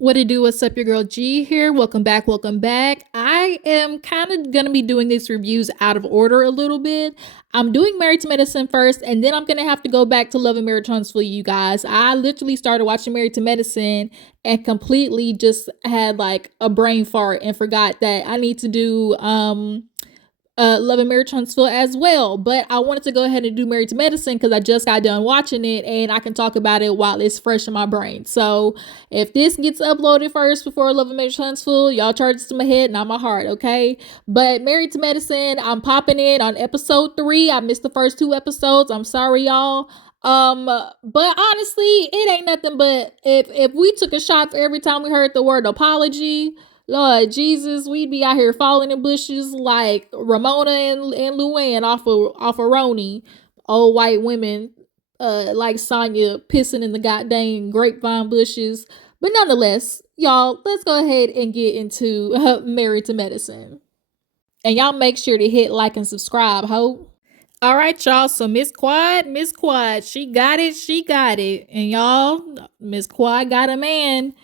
What it do? What's up? Your girl G here. Welcome back. Welcome back. I am kind of going to be doing these reviews out of order a little bit. I'm doing Married to Medicine first, and then I'm going to have to go back to Love and Marriage for you guys. I literally started watching Married to Medicine and completely just had like a brain fart and forgot that I need to do Love and Marriage Huntsville as well. But I wanted to go ahead and do Married to Medicine because I just got done watching it and I can talk about it while it's fresh in my brain. So if this gets uploaded first before Love and Marriage Huntsville, y'all charge it to my head, not my heart, okay? But Married to Medicine, I'm popping in on episode 3. I missed the first 2 episodes. I'm sorry, y'all. But honestly, it ain't nothing but if we took a shot for every time we heard the word apology, Lord Jesus, we'd be out here falling in bushes like Ramona and Luann off of Roni. Old white women, like Sonya pissing in the goddamn grapevine bushes. But nonetheless, y'all, let's go ahead and get into Married to Medicine. And y'all make sure to hit like and subscribe, ho. All right, y'all. So Miss Quad, she got it. And y'all, Miss Quad got a man.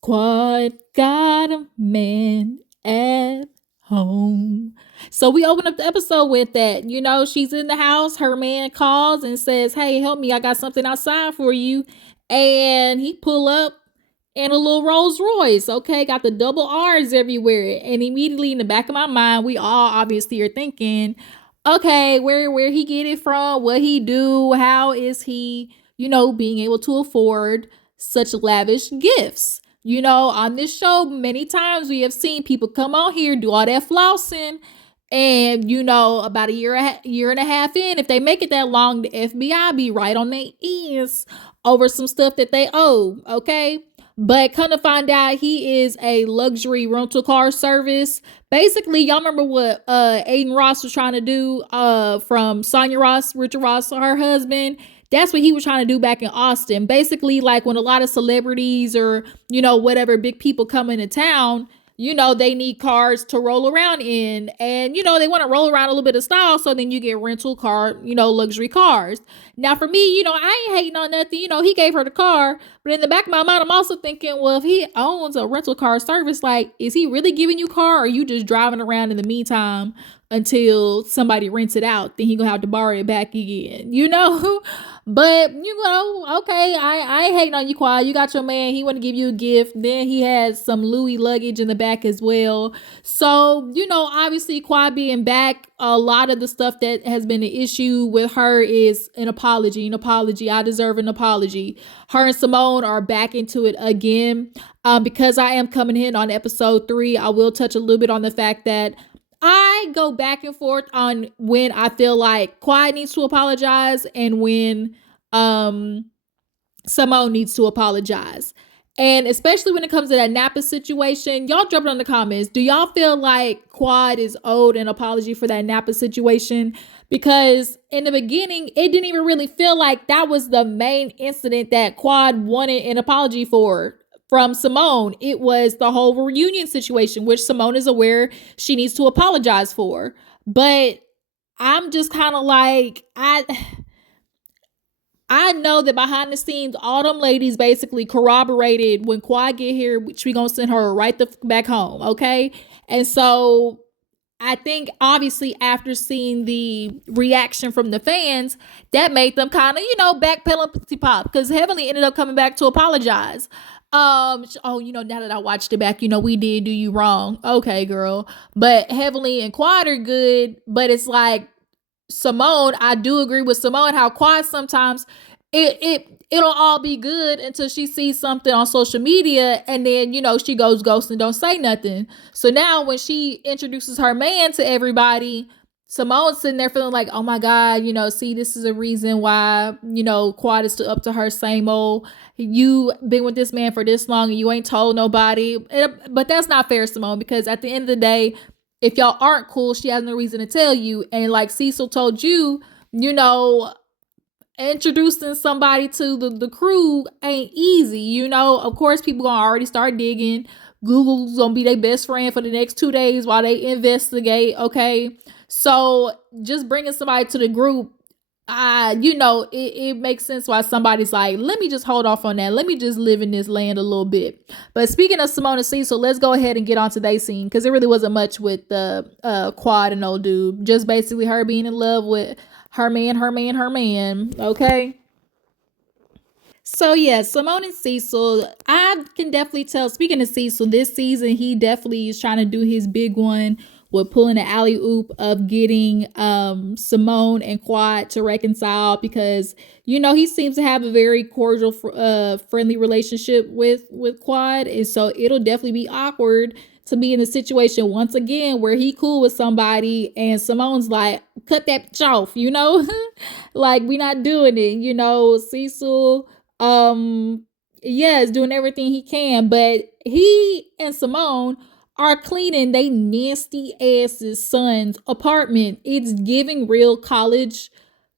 Quad got a man at home. So we open up the episode with that. You know, she's in the house. Her man calls and says, "Hey, help me. I got something outside for you." And he pull up in a little Rolls Royce. Okay, got the double R's everywhere. And immediately in the back of my mind, we all obviously are thinking, okay, where he get it from? What he do? How is he, being able to afford such lavish gifts? On this show, many times we have seen people come on here, do all that flossing, and about a year and a half in, if they make it that long, the FBI be right on their ears over some stuff that they owe. Okay. But come to find out, he is a luxury rental car service. Basically, y'all remember what Aiden Ross was trying to do from Sonya Ross, Richard Ross, her husband. That's what he was trying to do back in Austin. Basically, like when a lot of celebrities or, whatever big people come into town, they need cars to roll around in. And, they want to roll around a little bit of style. So then you get rental car, luxury cars. Now, for me, I ain't hating on nothing. He gave her the car. But in the back of my mind, I'm also thinking, well, if he owns a rental car service, like, is he really giving you a car? Or are you just driving around in the meantime until somebody rents it out? Then he gonna have to borrow it back again, But okay, I ain't hating on you, Quad. You got your man. He want to give you a gift. Then he has some Louis luggage in the back as well. So obviously, Quad being back, a lot of the stuff that has been an issue with her is an apology. An apology. I deserve an apology. Her and Simone are back into it again. Because I am coming in on episode 3, I will touch a little bit on the fact that I go back and forth on when I feel like Quad needs to apologize and when Simone needs to apologize. And especially when it comes to that Napa situation, y'all drop it in the comments. Do y'all feel like Quad is owed an apology for that Napa situation? Because in the beginning, it didn't even really feel like that was the main incident that Quad wanted an apology for from Simone. It was the whole reunion situation, which Simone is aware she needs to apologize for. But I'm just kind of like, I know that behind the scenes, all them ladies basically corroborated when Quad get here, which we gonna send her right back home, okay? And so I think obviously after seeing the reaction from the fans, that made them kind of, backpedal pop, because Heavenly ended up coming back to apologize. Now that I watched it back, we did do you wrong. Okay, girl. But Heavenly and Quad are good, but it's like Simone, I do agree with Simone how Quad sometimes it'll all be good until she sees something on social media and then she goes ghost and don't say nothing. So now when she introduces her man to everybody, Simone's sitting there feeling like, oh my God, see, this is a reason why, Quad is still up to her same old, you been with this man for this long and you ain't told nobody. But that's not fair, Simone, because at the end of the day, if y'all aren't cool, she has no reason to tell you. And like Cecil told you, introducing somebody to the crew ain't easy. Of course, people gonna already start digging. Google's gonna be their best friend for the next 2 days while they investigate. Okay. So just bringing somebody to the group it makes sense why somebody's like, let me just hold off on that. Let me just live in this land a little bit. But speaking of Simone and Cecil, let's go ahead and get on to their scene because it really wasn't much with the Quad and old dude. Just basically her being in love with her man, her man, her man. Okay. So yeah, Simone and Cecil, I can definitely tell. Speaking of Cecil, this season he definitely is trying to do his big one with pulling the alley oop of getting Simone and Quad to reconcile because he seems to have a very cordial, friendly relationship with Quad, and so it'll definitely be awkward to be in a situation once again where he cool with somebody and Simone's like, cut that bitch off. Like we not doing it. Cecil yeah, is doing everything he can, but he and Simone are cleaning they nasty asses son's apartment. It's giving real college,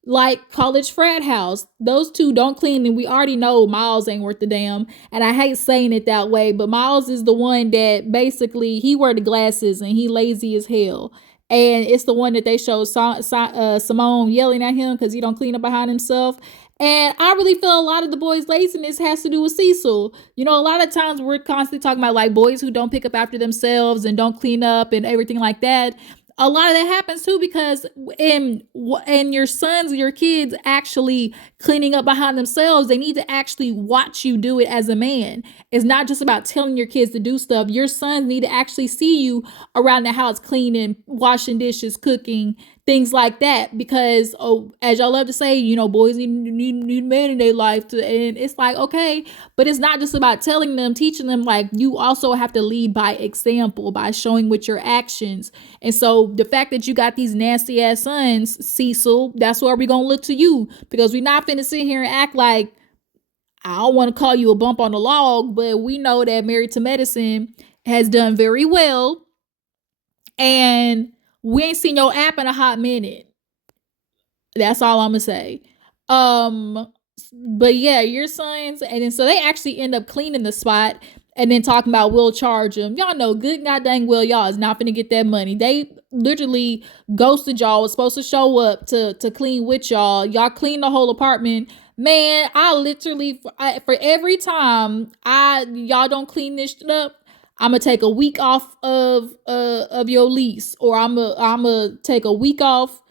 like college frat house. Those two don't clean, and we already know Miles ain't worth the damn. And I hate saying it that way, but Miles is the one that basically he wear the glasses and he lazy as hell. And it's the one that they show Simone yelling at him because he don't clean up behind himself. And I really feel a lot of the boys' laziness has to do with Cecil. A lot of times we're constantly talking about like boys who don't pick up after themselves and don't clean up and everything like that. A lot of that happens too because in your sons, your kids actually cleaning up behind themselves, they need to actually watch you do it as a man. It's not just about telling your kids to do stuff. Your sons need to actually see you around the house cleaning, washing dishes, cooking, things like that. Because as y'all love to say, boys need a man in their life to, and it's like, okay, but it's not just about telling them, teaching them. Like you also have to lead by example, by showing with your actions. And so the fact that you got these nasty ass sons, Cecil, that's where we're gonna look to you because we're not finna sit here and act like I don't want to call you a bump on the log, but we know that Married to Medicine has done very well, and we ain't seen your app in a hot minute. That's all I'm gonna say. Um, but yeah, your sons, and then so they actually end up cleaning the spot, and then talking about we'll charge them. Y'all know good god dang well y'all is not gonna get that money. They literally ghosted y'all. Was supposed to show up to clean with y'all. Y'all clean the whole apartment. Man, I literally for every time y'all don't clean this shit up, I'm gonna take a week off of your lease, or I'm gonna take a week off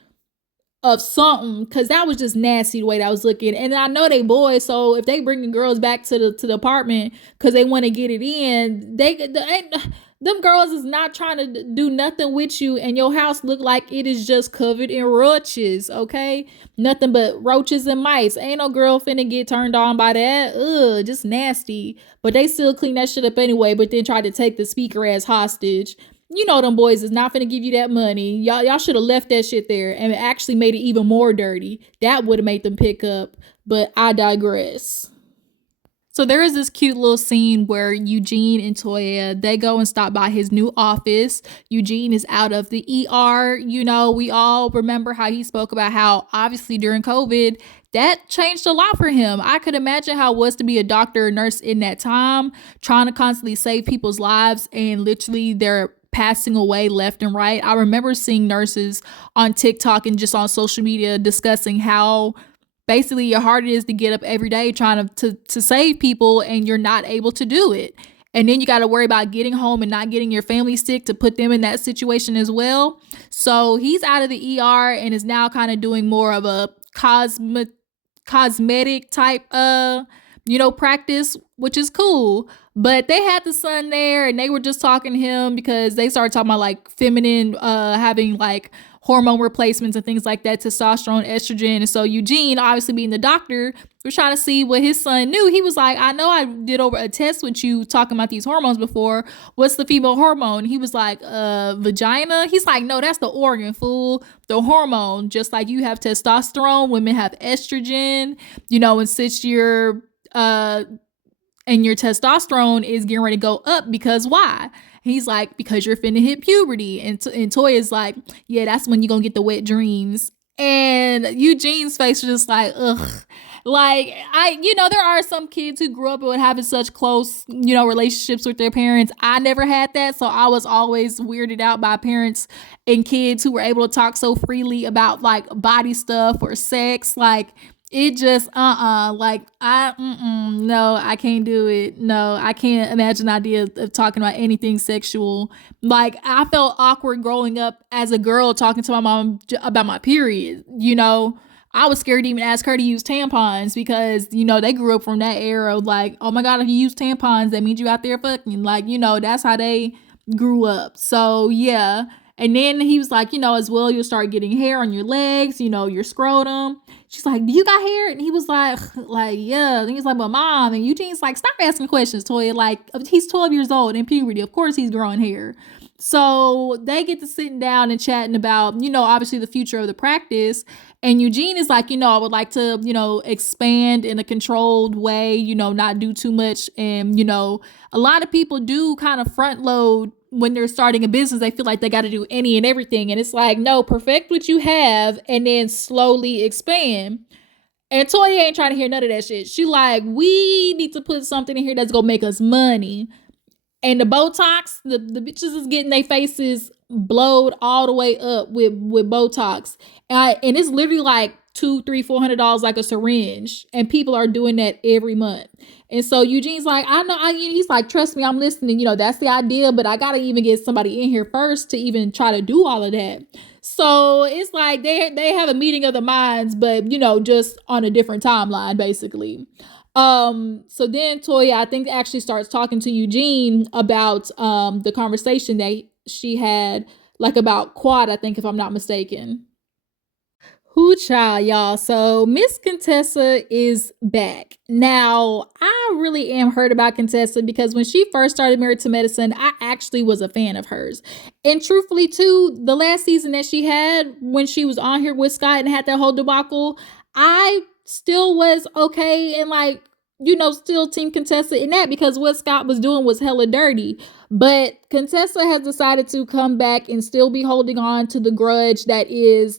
of something because that was just nasty the way that was looking. And I know they boys, so if they bring the girls back to the apartment because they want to get it in, them girls is not trying to do nothing with you, and your house look like it is just covered in roaches. Okay, nothing but roaches and mice. Ain't no girl finna get turned on by that. Ugh, just nasty. But they still clean that shit up anyway. But then try to take the speaker as hostage. Them boys is not gonna give you that money. Y'all should have left that shit there and actually made it even more dirty. That would have made them pick up. But I digress. So there is this cute little scene where Eugene and Toya, they go and stop by his new office. Eugene is out of the ER. We all remember how he spoke about how obviously during COVID that changed a lot for him. I could imagine how it was to be a doctor or nurse in that time, trying to constantly save people's lives, and literally they're passing away left and right. I remember seeing nurses on TikTok and just on social media discussing how basically your heart it is to get up every day trying to save people, and you're not able to do it. And then you got to worry about getting home and not getting your family sick to put them in that situation as well. So he's out of the ER and is now kind of doing more of a cosmetic type practice, which is cool. But they had the son there and they were just talking to him because they started talking about like feminine having like hormone replacements and things like that, testosterone, estrogen. And so Eugene, obviously being the doctor, was trying to see what his son knew. He was like, I know I did over a test with you talking about these hormones before. What's the female hormone? He was like, vagina. He's like, no, that's the organ, fool. The hormone. Just like you have testosterone, women have estrogen, and since you're and your testosterone is getting ready to go up because why? He's like, because you're finna hit puberty. And Toya's like, yeah, that's when you're gonna get the wet dreams. And Eugene's face was just like, ugh. Like, there are some kids who grew up with having such close, relationships with their parents. I never had that. So I was always weirded out by parents and kids who were able to talk so freely about like body stuff or sex. Like, it just like no, I can't do it. No, I can't imagine the idea of talking about anything sexual. Like, I felt awkward growing up as a girl talking to my mom about my period. I was scared to even ask her to use tampons because they grew up from that era. Like, oh my god, if you use tampons, that means you out there fucking. Like, that's how they grew up. So yeah. And then he was like, as well, you'll start getting hair on your legs, your scrotum. She's like, do you got hair? And he was like, yeah. And he's like, but mom. And Eugene's like, stop asking questions, Toya. Like, he's 12 years old in puberty. Of course he's growing hair. So they get to sitting down and chatting about, obviously the future of the practice. And Eugene is like, I would like to, expand in a controlled way, not do too much. And, a lot of people do kind of front load when they're starting a business. They feel like they got to do any and everything. And it's like, no, perfect what you have and then slowly expand. And Toya ain't trying to hear none of that shit. She like, we need to put something in here that's gonna make us money. And the Botox, the bitches is getting their faces blowed all the way up with Botox. And it's literally like $200-$400 like a syringe. And people are doing that every month. And so Eugene's like, he's like, trust me, I'm listening. That's the idea, but I gotta even get somebody in here first to even try to do all of that. So it's like they have a meeting of the minds, but just on a different timeline, basically. So then Toya, I think, actually starts talking to Eugene about the conversation that she had, like, about quad, I think, if I'm not mistaken. Who child, y'all. So Miss Contessa is back. Now, I really am hurt about Contessa because when she first started Married to Medicine, I actually was a fan of hers. And truthfully, too, the last season that she had when she was on here with Scott and had that whole debacle, I still was okay and like, still Team Contessa in that because what Scott was doing was hella dirty. But Contessa has decided to come back and still be holding on to the grudge that is,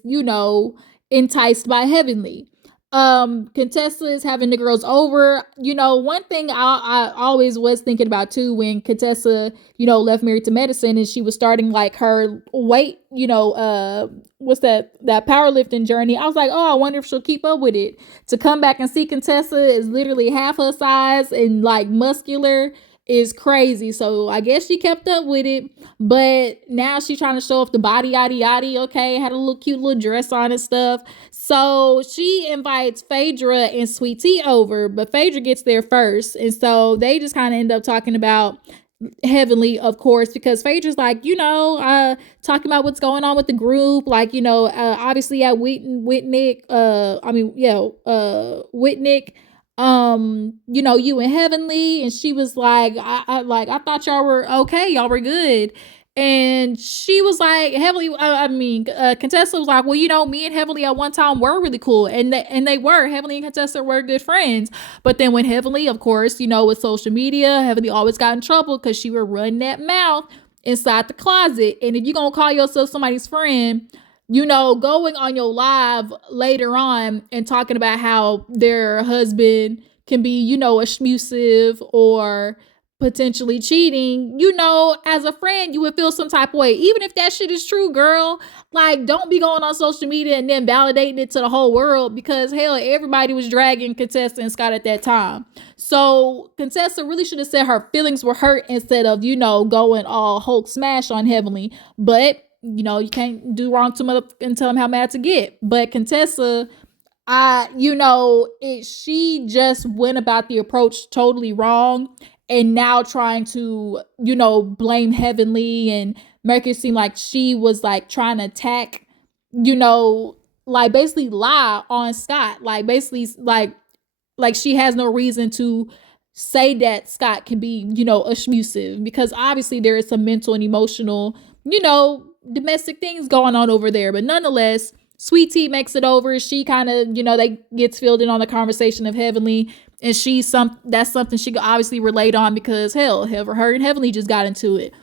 enticed by Heavenly. Contessa is having the girls over. One thing I always was thinking about too when Contessa, left Married to Medicine and she was starting like her weight, what's that powerlifting journey. I was like, oh, I wonder if she'll keep up with it. To come back and see Contessa is literally half her size and like muscular is crazy. So I guess she kept up with it, but now she's trying to show off the body, yaddy yaddy. Okay, had a little cute little dress on and stuff. So she invites Pheadra and Sweet Tea over, but Pheadra gets there first, and so they just kind of end up talking about Heavenly, of course, because Phaedra's like, talking about what's going on with the group, like, obviously at Whitnick, Whitnick, you and Heavenly, and she was like, I thought y'all were okay, y'all were good. And she was like, Contessa was like, well, me and Heavenly at one time were really cool. And they were. Heavenly and Contessa were good friends. But then when Heavenly, of course, with social media, Heavenly always got in trouble because she would run that mouth inside the closet. And if you're going to call yourself somebody's friend, going on your live later on and talking about how their husband can be, abusive or potentially cheating, as a friend, you would feel some type of way. Even if that shit is true, girl, like, don't be going on social media and then validating it to the whole world because, hell, everybody was dragging Contessa and Scott at that time. So Contessa really should have said her feelings were hurt instead of, going all Hulk smash on Heavenly. But you can't do wrong to mother and tell them how mad to get. But Contessa, she just went about the approach totally wrong and now trying to, blame Heavenly and make it seem like she was like trying to attack, like basically lie on Scott. Like basically like she has no reason to say that Scott can be, abusive because obviously there is some mental and emotional, domestic things going on over there. But nonetheless, Sweet Tea makes it over. She kind of, they gets filled in on the conversation of Heavenly. And that's something she could obviously relate on because hell, her and Heavenly just got into it,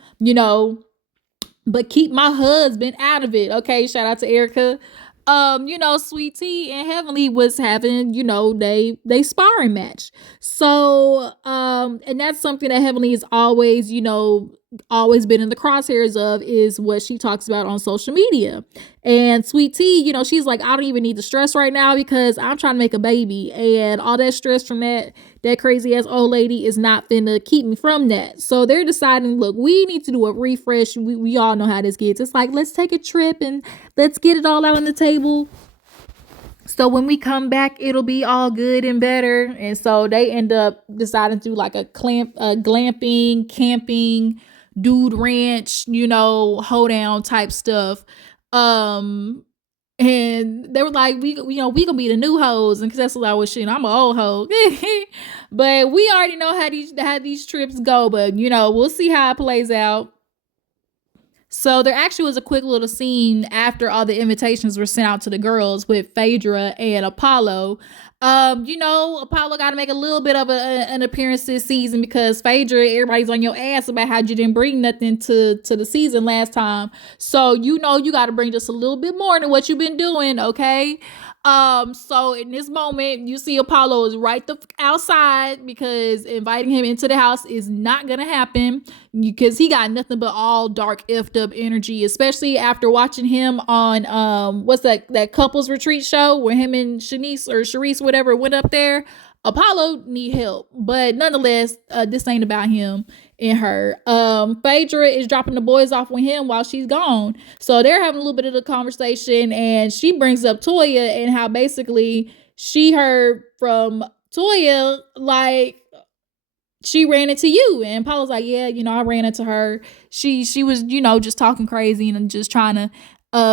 But keep my husband out of it. Okay, shout out to Erica. Sweet Tea and Heavenly was having, they sparring match. So, and that's something that Heavenly is always, always been in the crosshairs of, is what she talks about on social media. And Sweet Tea, she's like, I don't even need the stress right now because I'm trying to make a baby, and all that stress from that crazy ass old lady is not finna keep me from that. So they're deciding, look, we need to do a refresh. We all know how this gets. It's like, let's take a trip and let's get it all out on the table. So when we come back, it'll be all good and better. And so they end up deciding to do like a glamping, camping, dude ranch, hoedown type stuff. And they were like, we gonna be the new hoes. And Cecil was shit, I'm an old hoe. But we already know how these trips go. But we'll see how it plays out. So there actually was a quick little scene after all the invitations were sent out to the girls with Pheadra and Apollo. Apollo got to make a little bit of an appearance this season because Pheadra, everybody's on your ass about how you didn't bring nothing to the season last time. So you got to bring just a little bit more than what you've been doing, okay? So in this moment, you see Apollo is right outside because inviting him into the house is not gonna happen because he got nothing but all dark effed up energy, especially after watching him on what's that couples retreat show where him and Shanice or Sharice, whatever, went up there. Apollo need help, but nonetheless, this ain't about him and her. Pheadra is dropping the boys off with him while she's gone. So they're having a little bit of the conversation, and she brings up Toya and how basically she heard from Toya, like, she ran into you. And Paula's like, yeah, I ran into her. She was, just talking crazy and just trying to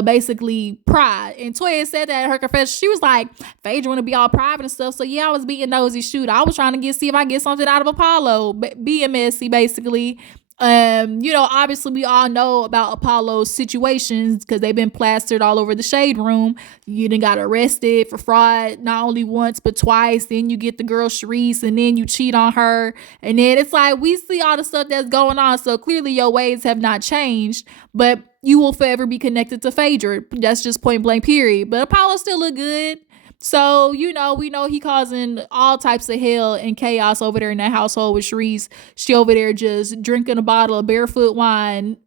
basically pry. And Toya said that in her confession. She was like, Pheadra want to be all private and stuff. So yeah, I was being nosy. Shoot, I was trying to see if I get something out of Apollo, being messy basically. Obviously we all know about Apollo's situations because they've been plastered all over the shade room. You done got arrested for fraud not only once but twice. Then you get the girl Sharice and then you cheat on her. And then it's like we see all the stuff that's going on. So clearly your ways have not changed, but you will forever be connected to Pheadra. That's just point blank period. But Apollo still look good. So, we know he causing all types of hell and chaos over there in that household with Sharice. She over there just drinking a bottle of barefoot wine,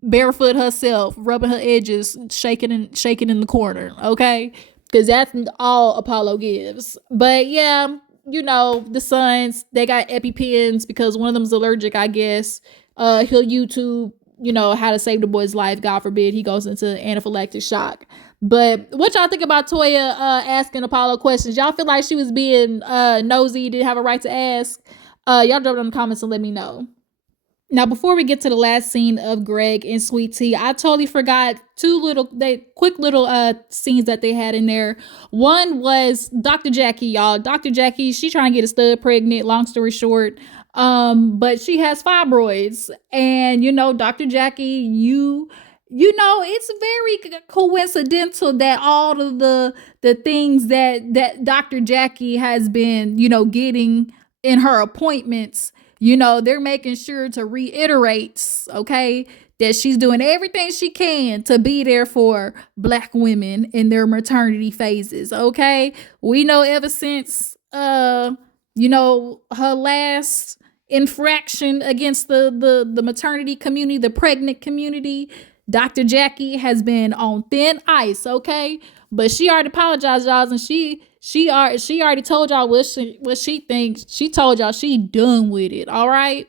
barefoot herself, rubbing her edges, shaking in the corner, okay? Because that's all Apollo gives. But yeah, the sons, they got EpiPens because one of them's allergic, I guess. He'll YouTube, how to save the boy's life. God forbid he goes into anaphylactic shock. But what y'all think about Toya asking Apollo questions? Y'all feel like she was being nosy, didn't have a right to ask? Y'all drop it in the comments and let me know. Now, before we get to the last scene of Greg and Sweet Tea, I totally forgot quick little scenes that they had in there. One was Dr. Jackie, y'all. Dr. Jackie, she trying to get a stud pregnant, long story short. But she has fibroids. And, Dr. Jackie, it's very coincidental that all of the things that Dr. Jackie has been, getting in her appointments, they're making sure to reiterate, okay, that she's doing everything she can to be there for Black women in their maternity phases, okay? We know ever since, her last infraction against the maternity community, the pregnant community, Dr. Jackie has been on thin ice, okay? But she already apologized, y'all, and she already told y'all what she thinks. She told y'all she done with it, all right?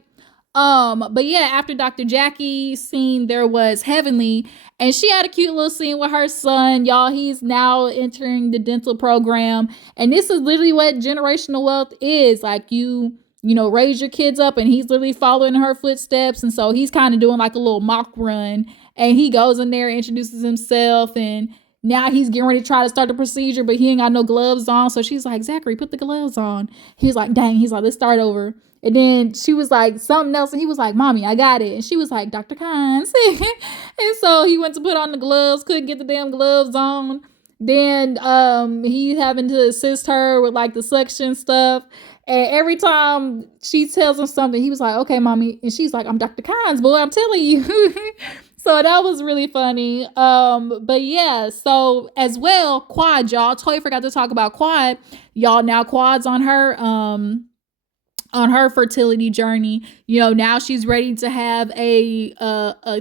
But yeah, after Dr. Jackie's scene, there was Heavenly, and she had a cute little scene with her son, y'all. He's now entering the dental program, and this is literally what generational wealth is. Like you raise your kids up, and he's literally following her footsteps, and so he's kind of doing like a little mock run. And he goes in there, introduces himself, and now he's getting ready to try to start the procedure, but he ain't got no gloves on. So she's like, Zachary, put the gloves on. He's like, dang. He's like, let's start over. And then she was like, something else. And he was like, Mommy, I got it. And she was like, Dr. Kynes. And so he went to put on the gloves, couldn't get the damn gloves on. Then he's having to assist her with like the suction stuff. And every time she tells him something, he was like, okay, Mommy. And she's like, I'm Dr. Kynes, boy, I'm telling you. So that was really funny. But yeah, so as well, Quad, y'all. Totally forgot to talk about Quad. Y'all, now Quad's on her fertility journey. You know, now she's ready to have a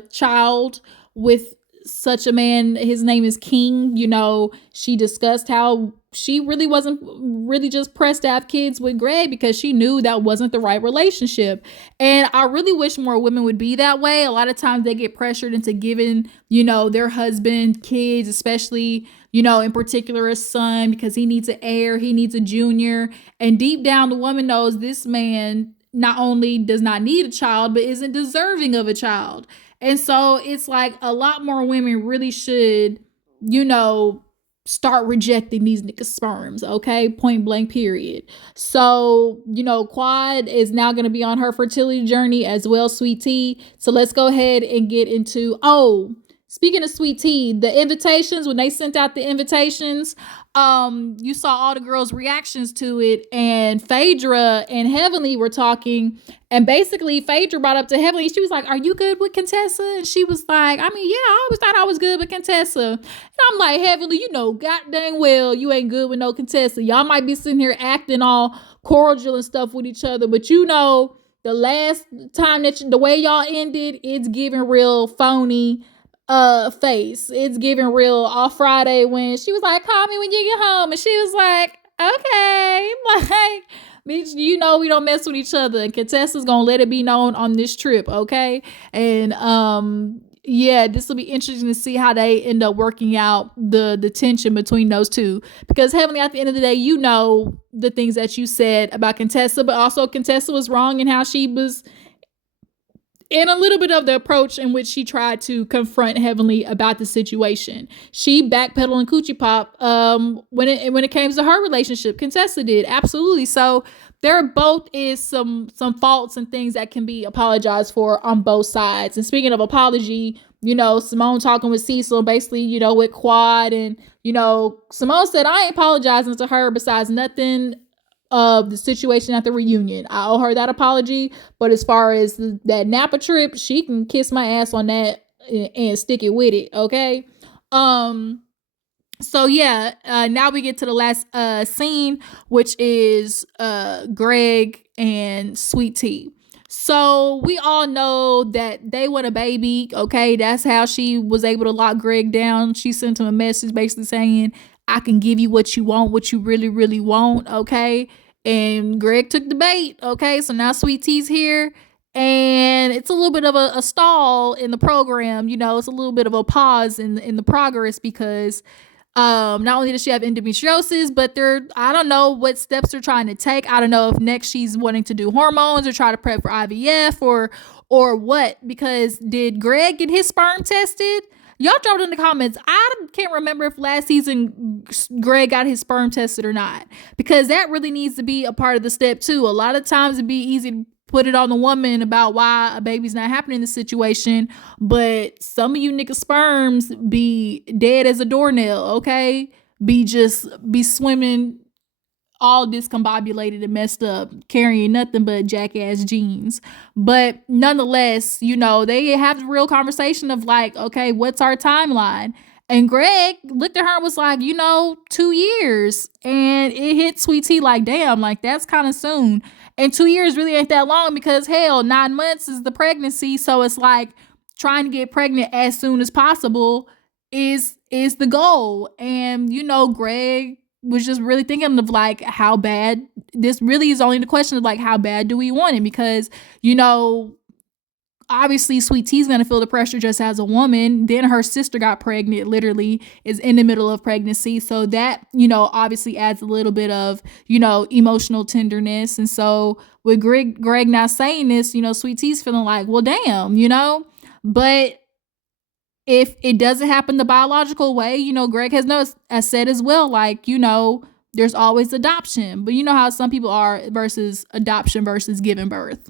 child with such a man. His name is King. You know, she discussed how she really wasn't really just pressed to have kids with Greg because she knew that wasn't the right relationship. And I really wish more women would be that way. A lot of times they get pressured into giving, you know, their husband kids, especially, you know, in particular a son, because he needs an heir, he needs a junior. And deep down, the woman knows this man not only does not need a child, but isn't deserving of a child. And so it's like a lot more women really should, you know, start rejecting these niggas' sperms, okay? Point blank, period. So, you know, Quad is now going to be on her fertility journey as well, Sweet Tea. So let's go ahead and get into, oh, speaking of Sweet Tea, the invitations, when they sent out the invitations, you saw all the girls' reactions to it, and Pheadra and Heavenly were talking, and basically Pheadra brought up to Heavenly, she was like, "Are you good with Contessa?" And she was like, "I mean, yeah, I always thought I was good with Contessa." And I'm like, "Heavenly, you know god dang well you ain't good with no Contessa. Y'all might be sitting here acting all cordial and stuff with each other, but you know, the last time that the way y'all ended, it's giving real phony face. It's giving real off Friday when she was like, call me when you get home. And she was like, okay. Like, bitch, you know we don't mess with each other. And Contessa's gonna let it be known on this trip, okay? And yeah, this will be interesting to see how they end up working out the tension between those two. Because Heavenly, at the end of the day, you know the things that you said about Contessa, but also Contessa was wrong in how she was and a little bit of the approach in which she tried to confront Heavenly about the situation. She backpedaled coochie pop when it came to her relationship. Contessa did, absolutely. So there both is some faults and things that can be apologized for on both sides. And speaking of apology, you know, Simone talking with Cecil, basically, you know, with Quad, and you know, Simone said, I ain't apologizing to her besides nothing of the situation at the reunion. I owe her that apology. But as far as that Napa trip, she can kiss my ass on that and stick it with it. Okay. So yeah, now we get to the last scene, which is Greg and Sweet Tea. So we all know that they want a baby. Okay, that's how she was able to lock Greg down. She sent him a message basically saying, I can give you what you want, what you really, really want. Okay. And Greg took the bait. Okay. So now Sweet Tea's here. And it's a little bit of a stall in the program. You know, it's a little bit of a pause in the progress because not only does she have endometriosis, but I don't know what steps they're trying to take. I don't know if next she's wanting to do hormones or try to prep for IVF or what, because did Greg get his sperm tested? Y'all dropped in the comments. I can't remember if last season Greg got his sperm tested or not, because that really needs to be a part of the step too. A lot of times it'd be easy to put it on the woman about why a baby's not happening in the situation, but some of you niggas sperms be dead as a doornail, okay? Be swimming all discombobulated and messed up, carrying nothing but jackass jeans. But nonetheless, you know, they have the real conversation of like, okay, what's our timeline? And Greg looked at her and was like, you know, 2 years. And it hit Sweet Tea like, damn, like that's kind of soon. And 2 years really ain't that long because hell, 9 months is the pregnancy. So it's like trying to get pregnant as soon as possible is the goal. And you know, Greg was just really thinking of like how bad this really is. Only the question of like how bad do we want it, because you know obviously Sweet Tea's gonna feel the pressure just as a woman. Then her sister got pregnant, literally is in the middle of pregnancy, so that, you know, obviously adds a little bit of, you know, emotional tenderness. And so with Greg not saying this, you know, Sweet Tea's feeling like, well damn, you know. But if it doesn't happen the biological way, you know, Greg has said as well, like, you know, there's always adoption. But you know how some people are versus adoption versus giving birth.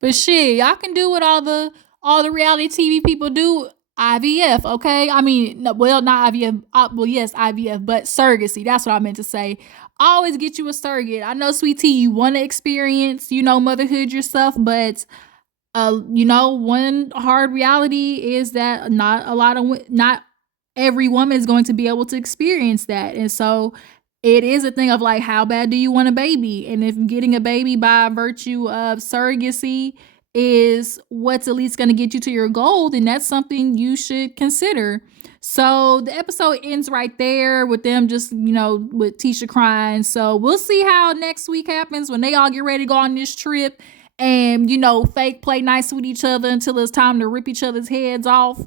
But shit, y'all can do what all the reality TV people do. IVF, okay? I mean, no, well, not IVF. Well, yes, IVF, but surrogacy. That's what I meant to say. Always get you a surrogate. I know, sweet tea, you want to experience, motherhood yourself, but one hard reality is that not every woman is going to be able to experience that. And so it is a thing of like, how bad do you want a baby? And if getting a baby by virtue of surrogacy is what's at least going to get you to your goal, then that's something you should consider. So the episode ends right there with them just, with Tisha crying. So we'll see how next week happens when they all get ready to go on this trip and, fake play nice with each other until it's time to rip each other's heads off.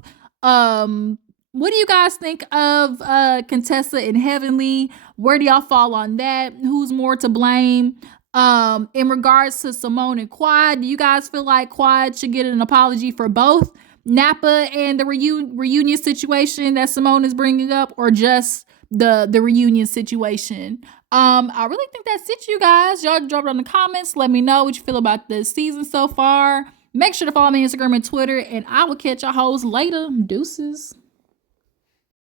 What do you guys think of Contessa and Heavenly? Where do y'all fall on that? Who's more to blame? In regards to Simone and Quad, do you guys feel like Quad should get an apology for both Napa and the reunion situation that Simone is bringing up, or just the reunion situation? I really think that's it, you guys. Y'all drop it in the comments. Let me know what you feel about this season so far. Make sure to follow me on Instagram and Twitter, and I will catch y'all hoes later. Deuces.